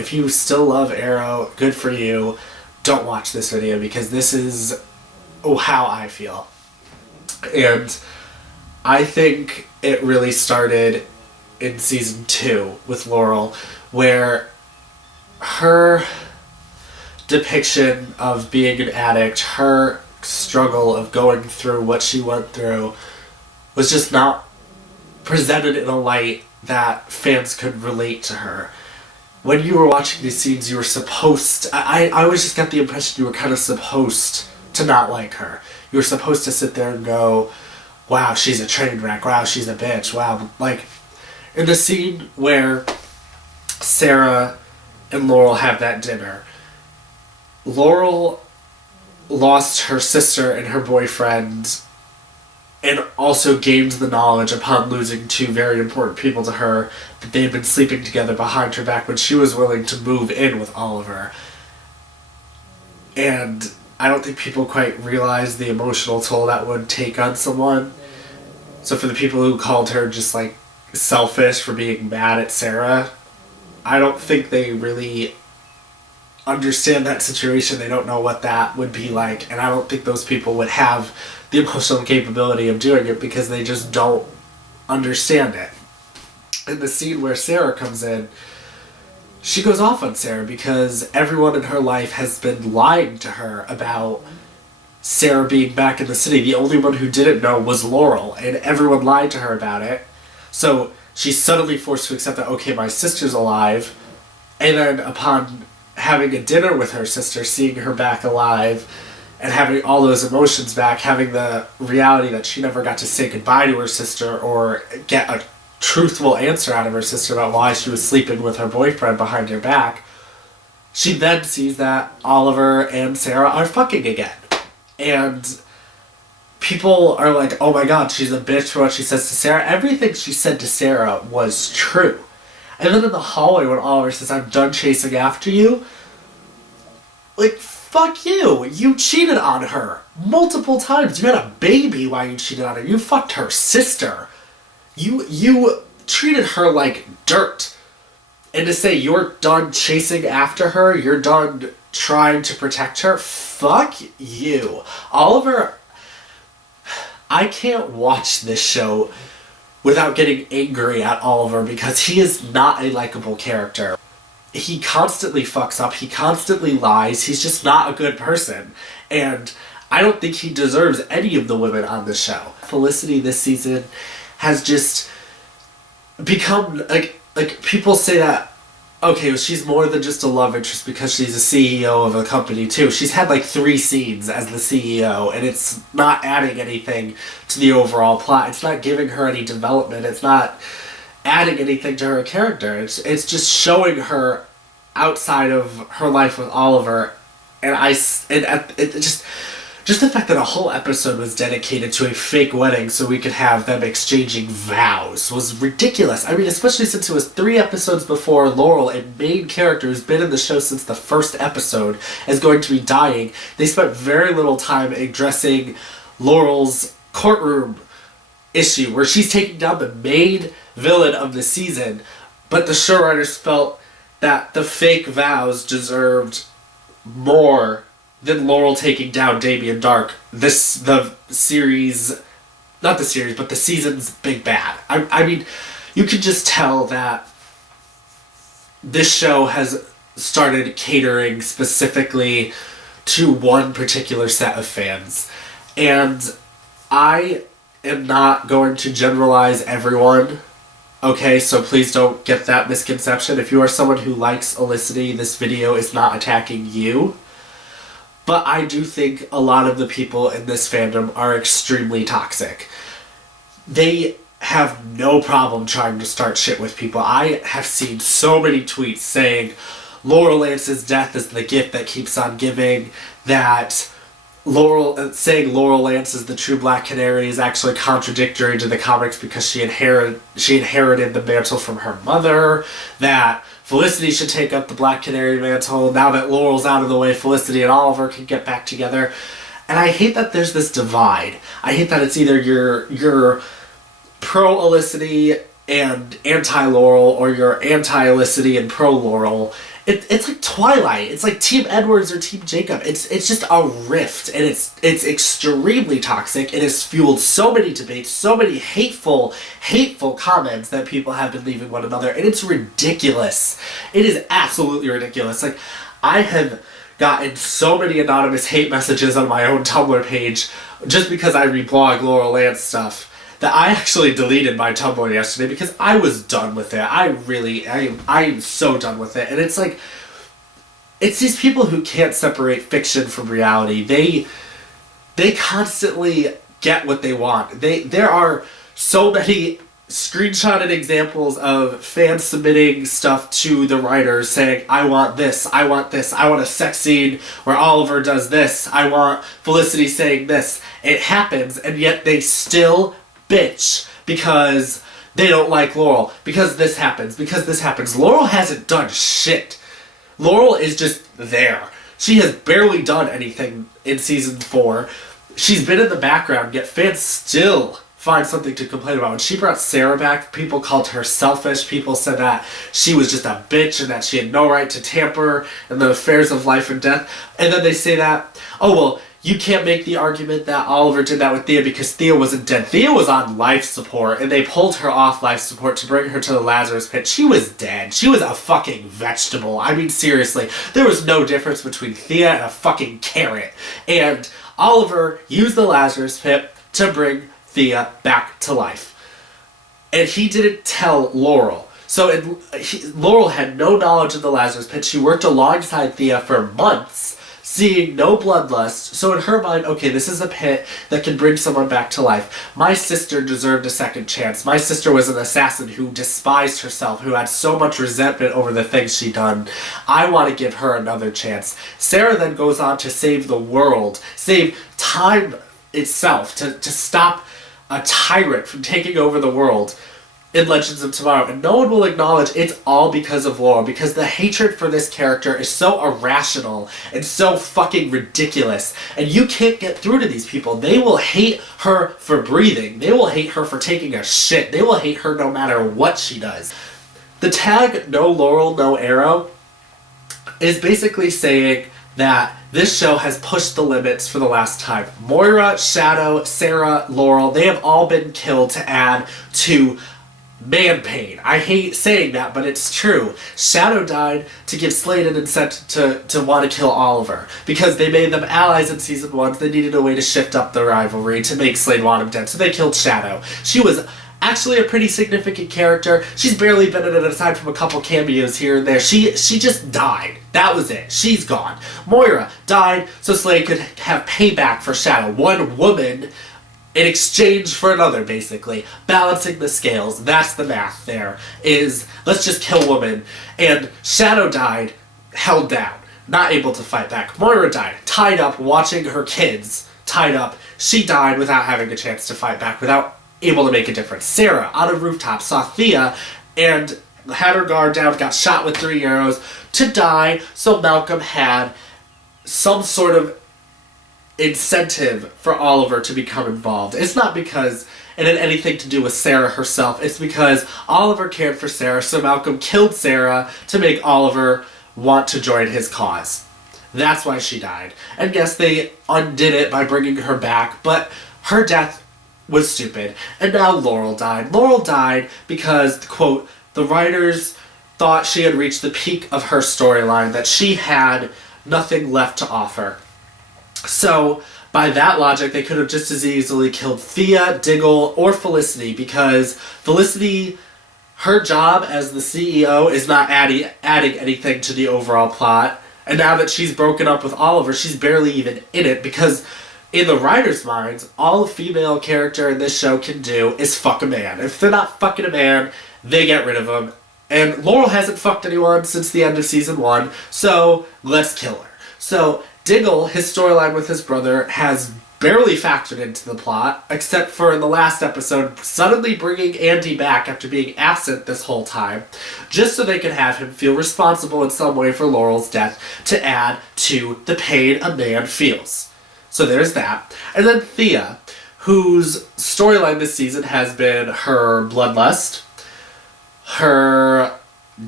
if you still love Arrow, good for you. Don't watch this video because this is how I feel. And I think it really started in season 2 with Laurel, where her depiction of being an addict, her struggle of going through what she went through, was just not presented in a light that fans could relate to her. When you were watching these scenes, you were supposed to, I always just got the impression you were kind of supposed to not like her. You were supposed to sit there and go, wow, she's a train wreck, wow, she's a bitch, wow. Like, in the scene where Sarah and Laurel have that dinner, Laurel lost her sister and her boyfriend and also gained the knowledge upon losing 2 very important people to her that they had been sleeping together behind her back when she was willing to move in with Oliver. And I don't think people quite realize the emotional toll that would take on someone. So for the people who called her just like selfish for being mad at Sarah, I don't think they really understand that situation. They don't know what that would be like, and I don't think those people would have the emotional capability of doing it because they just don't understand it. In the scene where Sarah comes in, she goes off on Sarah because everyone in her life has been lying to her about Sarah being back in the city. The only one who didn't know was Laurel, and everyone lied to her about it. So she's suddenly forced to accept that, okay, my sister's alive, and then upon having a dinner with her sister, seeing her back alive, and having all those emotions back, having the reality that she never got to say goodbye to her sister or get a truthful answer out of her sister about why she was sleeping with her boyfriend behind her back, she then sees that Oliver and Sarah are fucking again. And people are like, oh my god, she's a bitch for what she says to Sarah. Everything she said to Sarah was true. And then in the hallway when Oliver says, I'm done chasing after you, like, fuck you. You cheated on her multiple times. You had a baby while you cheated on her. You fucked her sister. You treated her like dirt. And to say you're done chasing after her, you're done trying to protect her, fuck you. Oliver, I can't watch this show without getting angry at Oliver because he is not a likable character. He constantly fucks up, he constantly lies, he's just not a good person. And I don't think he deserves any of the women on the show. Olicity this season has just become, like people say that, okay, well, she's more than just a love interest because she's a CEO of a company too. She's had like 3 scenes as the CEO, and it's not adding anything to the overall plot. It's not giving her any development. It's not adding anything to her character. It's just showing her outside of her life with Oliver, and just the fact that a whole episode was dedicated to a fake wedding so we could have them exchanging vows was ridiculous. I mean, especially since it was 3 episodes before Laurel, a main character who's been in the show since the first episode, is going to be dying. They spent very little time addressing Laurel's courtroom issue, where she's taking down the main villain of the season, but the showrunners felt that the fake vows deserved more than Laurel taking down Damien Dark, the season's big bad. I mean, you can just tell that this show has started catering specifically to one particular set of fans. And I am not going to generalize everyone, okay? So please don't get that misconception. If you are someone who likes Olicity, this video is not attacking you. But I do think a lot of the people in this fandom are extremely toxic. They have no problem trying to start shit with people. I have seen so many tweets saying Laurel Lance's death is the gift that keeps on giving, that saying Laurel Lance is the true Black Canary is actually contradictory to the comics because she inherited the mantle from her mother, that Olicity should take up the Black Canary mantle. Now that Laurel's out of the way, Olicity and Oliver can get back together. And I hate that there's this divide. I hate that it's either you're pro Olicity and anti-Laurel, or you're anti-Olicity and pro-Laurel. It's like Twilight. It's like Team Edwards or Team Jacob. It's just a rift, and it's extremely toxic. It has fueled so many debates, so many hateful comments that people have been leaving one another, and it's ridiculous. It is absolutely ridiculous. Like, I have gotten so many anonymous hate messages on my own Tumblr page just because I reblog Laurel Lance stuff, that I actually deleted my Tumblr yesterday because I was done with it. I'm so done with it. And it's like, it's these people who can't separate fiction from reality. They constantly get what they want. There are so many screenshotted examples of fans submitting stuff to the writers saying, I want this, I want this, I want a sex scene where Oliver does this, I want Felicity saying this. It happens, and yet they still bitch because they don't like Laurel, because this happens, because this happens. Laurel hasn't done shit. Laurel is just there. She has barely done anything in season 4. She's been in the background, yet fans still find something to complain about. When she brought Sarah back, people called her selfish. People said that she was just a bitch and that she had no right to tamper in the affairs of life and death. And then they say that, oh, well, you can't make the argument that Oliver did that with Thea because Thea wasn't dead. Thea was on life support, and they pulled her off life support to bring her to the Lazarus Pit. She was dead. She was a fucking vegetable. I mean, seriously. There was no difference between Thea and a fucking carrot. And Oliver used the Lazarus Pit to bring Thea back to life. And he didn't tell Laurel. So Laurel had no knowledge of the Lazarus Pit. She worked alongside Thea for months, seeing no bloodlust. So in her mind, okay, this is a pit that can bring someone back to life. My sister deserved a second chance. My sister was an assassin who despised herself, who had so much resentment over the things she'd done. I want to give her another chance. Sarah then goes on to save the world, save time itself, to stop a tyrant from taking over the world in Legends of Tomorrow, and no one will acknowledge it's all because of Laurel, because the hatred for this character is so irrational and so fucking ridiculous, and you can't get through to these people. They will hate her for breathing. They will hate her for taking a shit. They will hate her no matter what she does. The tag No Laurel, No Arrow is basically saying that this show has pushed the limits for the last time. Moira, Shadow, Sarah, Laurel, they have all been killed to add to man pain. I hate saying that, but it's true. Shadow died to give Slade an incentive to want to kill Oliver. Because they made them allies in season 1, they needed a way to shift up the rivalry to make Slade want him dead, so they killed Shadow. She was actually a pretty significant character. She's barely been in it aside from a couple cameos here and there. She just died. That was it. She's gone. Moira died so Slade could have payback for Shadow. One woman in exchange for another, basically. Balancing the scales. That's the math there. Is, let's just kill woman. And Shadow died, held down, not able to fight back. Moira died, tied up, watching her kids tied up. She died without having a chance to fight back, without able to make a difference. Sarah, on a rooftop, saw Thea and had her guard down, got shot with 3 arrows to die, so Malcolm had some sort of incentive for Oliver to become involved. It's not because it had anything to do with Sarah herself. It's because Oliver cared for Sarah, so Malcolm killed Sarah to make Oliver want to join his cause. That's why she died. And yes, they undid it by bringing her back, but her death was stupid. And now Laurel died. Laurel died because, quote, the writers thought she had reached the peak of her storyline, that she had nothing left to offer. So, by that logic, they could have just as easily killed Thea, Diggle, or Felicity, because Felicity, her job as the CEO is not adding anything to the overall plot. And now that she's broken up with Oliver, she's barely even in it, because in the writers' minds, all a female character in this show can do is fuck a man. If they're not fucking a man, they get rid of him. And Laurel hasn't fucked anyone since the end of season 1, so let's kill her. So Diggle, his storyline with his brother, has barely factored into the plot, except for in the last episode, suddenly bringing Andy back after being absent this whole time, just so they can have him feel responsible in some way for Laurel's death to add to the pain a man feels. So there's that. And then Thea, whose storyline this season has been her bloodlust, her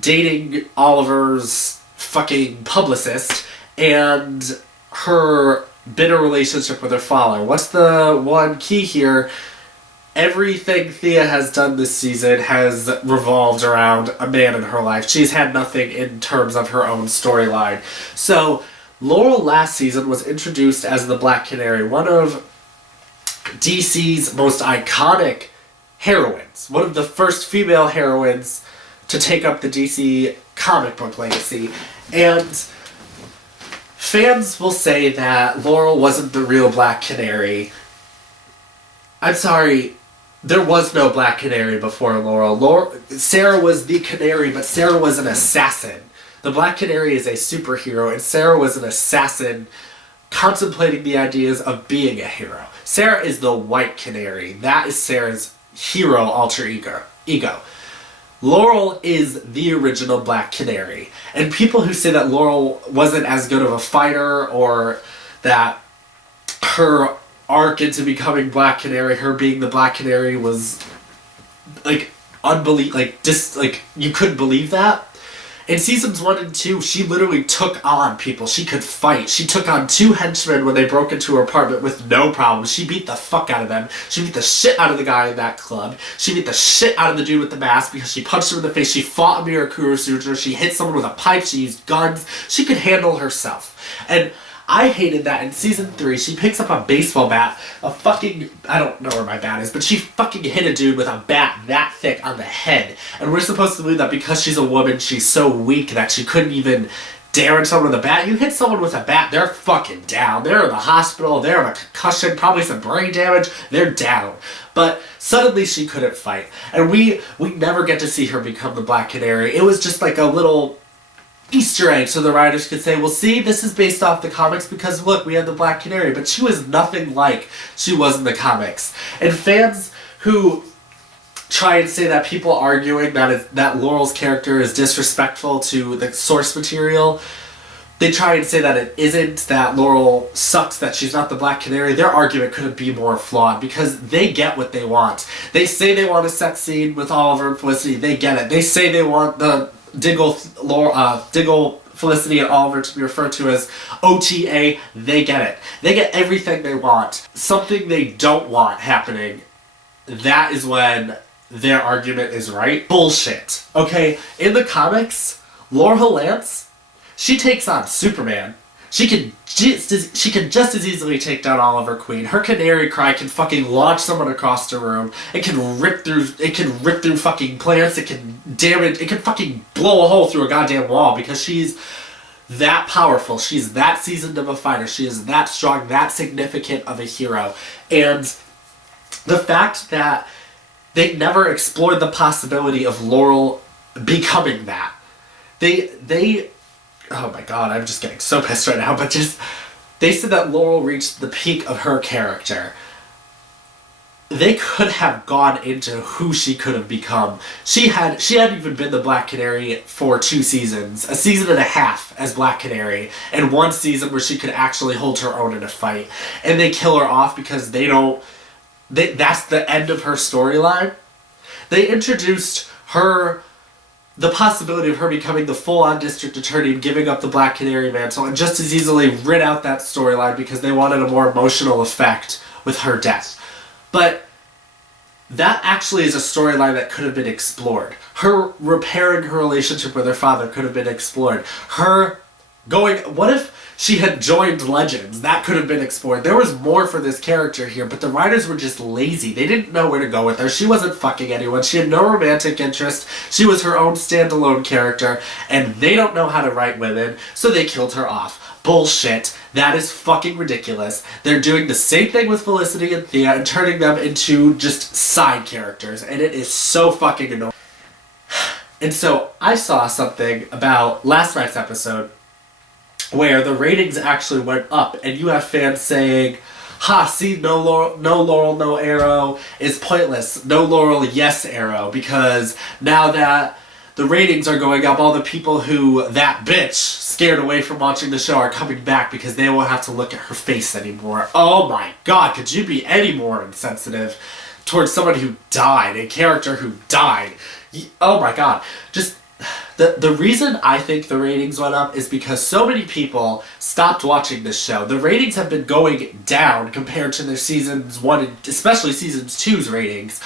dating Oliver's fucking publicist, and her bitter relationship with her father. What's the one key here? Everything Thea has done this season has revolved around a man in her life. She's had nothing in terms of her own storyline. So, Laurel last season was introduced as the Black Canary, one of DC's most iconic heroines. One of the first female heroines to take up the DC comic book legacy. And fans will say that Laurel wasn't the real Black Canary. I'm sorry, there was no Black Canary before Laurel. Sarah was the Canary, but Sarah was an assassin. The Black Canary is a superhero, and Sarah was an assassin contemplating the ideas of being a hero. Sarah is the White Canary. That is Sarah's hero alter ego. Laurel is the original Black Canary. And people who say that Laurel wasn't as good of a fighter, or that her arc into becoming Black Canary, her being the Black Canary, was like you couldn't believe that. In seasons 1 and 2, she literally took on people. She could fight. She took on 2 henchmen when they broke into her apartment with no problem. She beat the fuck out of them. She beat the shit out of the guy in that club. She beat the shit out of the dude with the mask because she punched him in the face. She fought a Mirakuru Sutra. She hit someone with a pipe. She used guns. She could handle herself. And I hated that in season 3, she picks up a baseball bat, I don't know where my bat is, but she fucking hit a dude with a bat that thick on the head. And we're supposed to believe that because she's a woman, she's so weak that she couldn't even dare someone with a bat. You hit someone with a bat, they're fucking down. They're in the hospital, they have a concussion, probably some brain damage, they're down. But suddenly she couldn't fight. And we never get to see her become the Black Canary. It was just like a little Easter egg so the writers could say, well, see, this is based off the comics because, look, we had the Black Canary, but she was nothing like she was in the comics. And fans who try and say that people arguing that Laurel's character is disrespectful to the source material, they try and say that it isn't, that Laurel sucks, that she's not the Black Canary. Their argument couldn't be more flawed because they get what they want. They say they want a sex scene with Oliver and Felicity. They get it. They say they want the Diggle, Felicity, and Oliver to be referred to as OTA. They get it. They get everything they want. Something they don't want happening, that is when their argument is right. Bullshit. Okay, in the comics, Laurel Lance, she takes on Superman. She can just as easily take down Oliver Queen. Her Canary Cry can fucking launch someone across the room. It can rip through fucking plants. It can damage. It can fucking blow a hole through a goddamn wall because she's that powerful. She's that seasoned of a fighter. She is that strong, that significant of a hero. And the fact that they never explored the possibility of Laurel becoming that. They oh my god, I'm just getting so pissed right now, but they said that Laurel reached the peak of her character. They could have gone into who she could have become. She hadn't even been the Black Canary for 2 seasons, a season and a half as Black Canary, and 1 season where she could actually hold her own in a fight. And they kill her off because that's the end of her storyline. They introduced the possibility of her becoming the full-on district attorney and giving up the Black Canary mantle, and just as easily rid out that storyline because they wanted a more emotional effect with her death. But that actually is a storyline that could have been explored. Her repairing her relationship with her father could have been explored. What if she had joined Legends? That could have been explored. There was more for this character here, but the writers were just lazy. They didn't know where to go with her. She wasn't fucking anyone. She had no romantic interest. She was her own standalone character, and they don't know how to write women, so they killed her off. Bullshit. That is fucking ridiculous. They're doing the same thing with Felicity and Thea and turning them into just side characters, and it is so fucking annoying. And so, I saw something about last night's episode where the ratings actually went up, and you have fans saying, ha, see, no Laurel, no Arrow is pointless. No Laurel, yes Arrow, because now that the ratings are going up, all the people who that bitch scared away from watching the show are coming back because they won't have to look at her face anymore. Oh my god, could you be any more insensitive towards someone who died, a character who died? Oh my god. Just the reason I think the ratings went up is because so many people stopped watching this show. The ratings have been going down compared to their seasons 1 and especially seasons 2's ratings.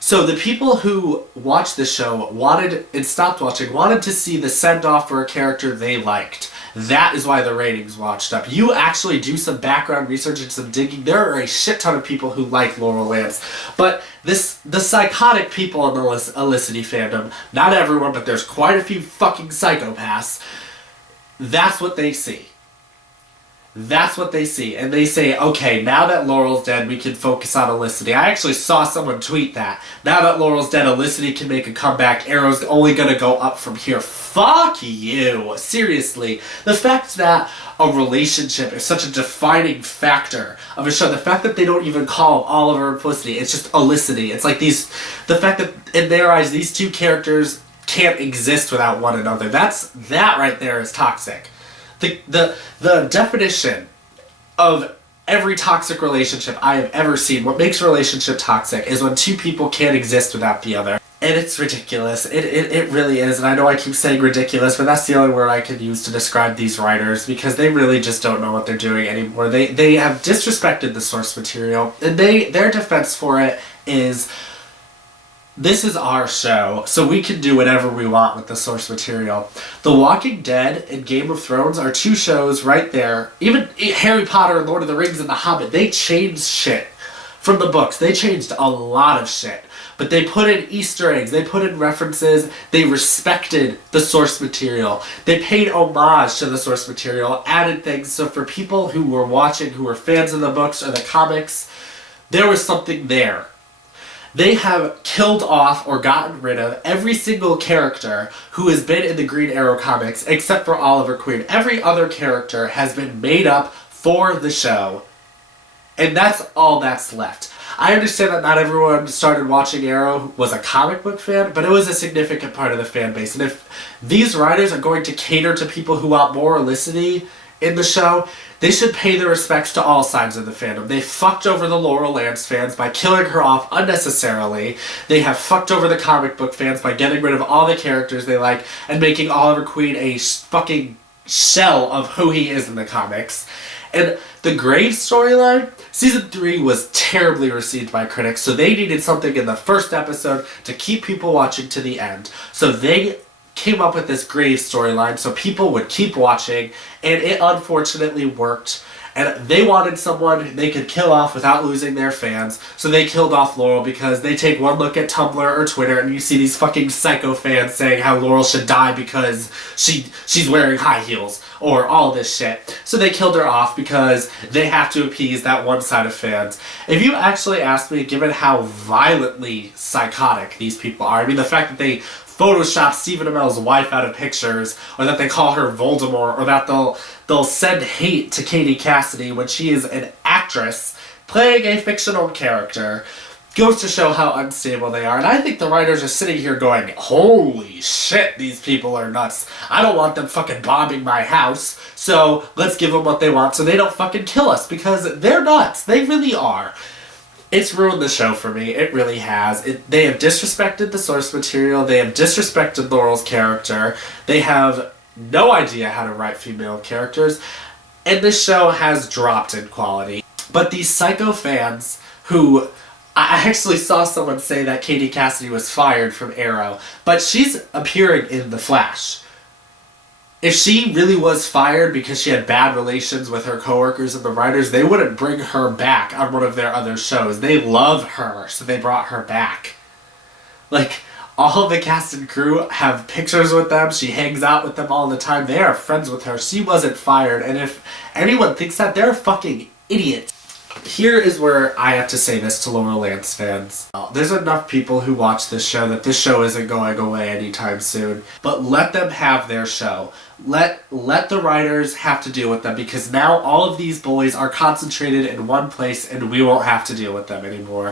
So the people who watched the show wanted and stopped watching wanted to see the send-off for a character they liked. That is why the ratings watched up. You actually do some background research and some digging. There are a shit ton of people who like Laurel Lance. But the psychotic people in the Olicity fandom, not everyone, but there's quite a few fucking psychopaths, that's what they see. That's what they see. And they say, okay, now that Laurel's dead, we can focus on Olicity. I actually saw someone tweet that. Now that Laurel's dead, Olicity can make a comeback. Arrow's only gonna go up from here. Fuck you. Seriously. The fact that a relationship is such a defining factor of a show, the fact that they don't even call Oliver and Felicity, it's just Olicity. It's like the fact that in their eyes, these two characters can't exist without one another. That right there is toxic. The definition of every toxic relationship I have ever seen, what makes a relationship toxic, is when two people can't exist without the other. And it's ridiculous. It really is. And I know I keep saying ridiculous, but that's the only word I can use to describe these writers, because they really just don't know what they're doing anymore. They have disrespected the source material, and their defense for it is, this is our show, so we can do whatever we want with the source material. The Walking Dead and Game of Thrones are two shows right there. Even Harry Potter and Lord of the Rings and The Hobbit, they changed shit from the books. They changed a lot of shit. But they put in Easter eggs, they put in references, they respected the source material. They paid homage to the source material, added things, so for people who were watching, who were fans of the books or the comics, there was something there. They have killed off or gotten rid of every single character who has been in the Green Arrow comics except for Oliver Queen. Every other character has been made up for the show, and that's all that's left. I understand that not everyone started watching Arrow was a comic book fan, but it was a significant part of the fan base. And if these writers are going to cater to people who want more Olicity in the show, they should pay their respects to all sides of the fandom. They fucked over the Laurel Lance fans by killing her off unnecessarily. They have fucked over the comic book fans by getting rid of all the characters they like and making Oliver Queen a fucking shell of who he is in the comics. And the Grave storyline, season 3 was terribly received by critics, so they needed something in the first episode to keep people watching to the end. So they came up with this Grave storyline so people would keep watching, and it unfortunately worked. And they wanted someone they could kill off without losing their fans, so they killed off Laurel, because they take one look at Tumblr or Twitter and you see these fucking psycho fans saying how Laurel should die because she's wearing high heels, or all this shit. So they killed her off because they have to appease that one side of fans. If you actually ask me, given how violently psychotic these people are, I mean, the fact that they Photoshop Stephen Amell's wife out of pictures, or that they call her Voldemort, or that they'll send hate to Katie Cassidy when she is an actress playing a fictional character, goes to show how unstable they are. And I think the writers are sitting here going, holy shit, these people are nuts. I don't want them fucking bombing my house, so let's give them what they want so they don't fucking kill us, because they're nuts. They really are. It's ruined the show for me. It really has. They have disrespected the source material. They have disrespected Laurel's character. They have no idea how to write female characters. And this show has dropped in quality. But these psycho fans who... I actually saw someone say that Katie Cassidy was fired from Arrow, but she's appearing in The Flash. If she really was fired because she had bad relations with her coworkers and the writers, they wouldn't bring her back on one of their other shows. They love her, so they brought her back. Like, all of the cast and crew have pictures with them. She hangs out with them all the time. They are friends with her. She wasn't fired, and if anyone thinks that, they're a fucking idiot. Here is where I have to say this to Laurel Lance fans. There's enough people who watch this show that this show isn't going away anytime soon. But let them have their show. Let the writers have to deal with them, because now all of these bullies are concentrated in one place and we won't have to deal with them anymore.